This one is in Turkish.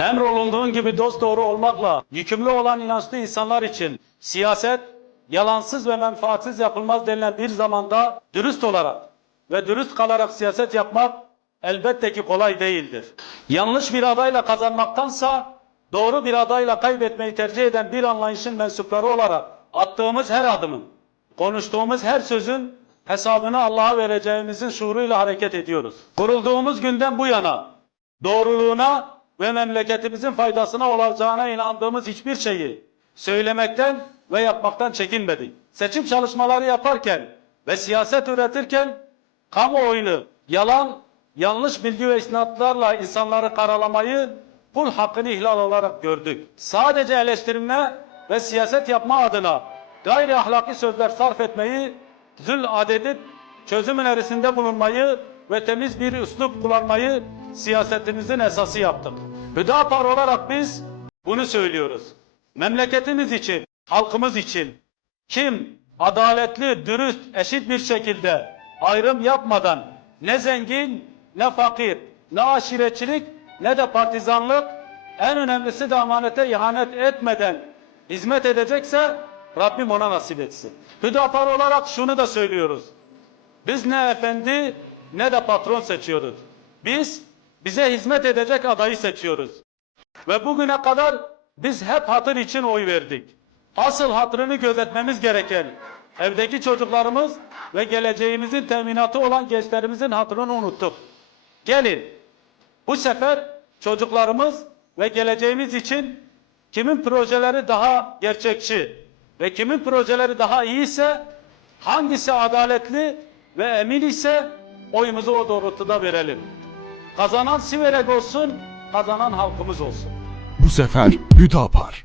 Emrolunduğun gibi dost doğru olmakla yükümlü olan inançlı insanlar için siyaset yalansız ve menfaatsiz yapılmaz denilen bir zamanda dürüst olarak ve dürüst kalarak siyaset yapmak elbette ki kolay değildir. Yanlış bir adayla kazanmaktansa doğru bir adayla kaybetmeyi tercih eden bir anlayışın mensupları olarak attığımız her adımın, konuştuğumuz her sözün hesabını Allah'a vereceğimizin şuuruyla hareket ediyoruz. Kurulduğumuz günden bu yana doğruluğuna ve memleketimizin faydasına olacağına inandığımız hiçbir şeyi söylemekten ve yapmaktan çekinmedik. Seçim çalışmaları yaparken ve siyaset üretirken kamuoyunu yalan, yanlış bilgi ve isnatlarla insanları karalamayı kul hakkını ihlal olarak gördük. Sadece eleştirme ve siyaset yapma adına gayri ahlaki sözler sarf etmeyi, zül adedip çözüm önerisinde bulunmayı ve temiz bir üslup kullanmayı siyasetimizin esası yaptık. Hüdapar olarak biz bunu söylüyoruz. Memleketimiz için, halkımız için kim adaletli, dürüst, eşit bir şekilde ayrım yapmadan ne zengin, ne fakir, ne aşiretçilik, ne de partizanlık, en önemlisi de amanete ihanet etmeden hizmet edecekse Rabbim ona nasip etsin. Hüdapar olarak şunu da söylüyoruz. Biz ne efendi ne de patron seçiyoruz. Biz bize hizmet edecek adayı seçiyoruz. Ve bugüne kadar biz hep hatır için oy verdik. Asıl hatırını gözetmemiz gereken evdeki çocuklarımız ve geleceğimizin teminatı olan gençlerimizin hatırını unuttuk. Gelin bu sefer çocuklarımız ve geleceğimiz için kimin projeleri daha gerçekçi ve kimin projeleri daha iyiyse hangisi adaletli ve emin ise oyumuzu o doğrultuda verelim. Kazanan Siverek olsun, kazanan halkımız olsun. Bu sefer Hüdapar.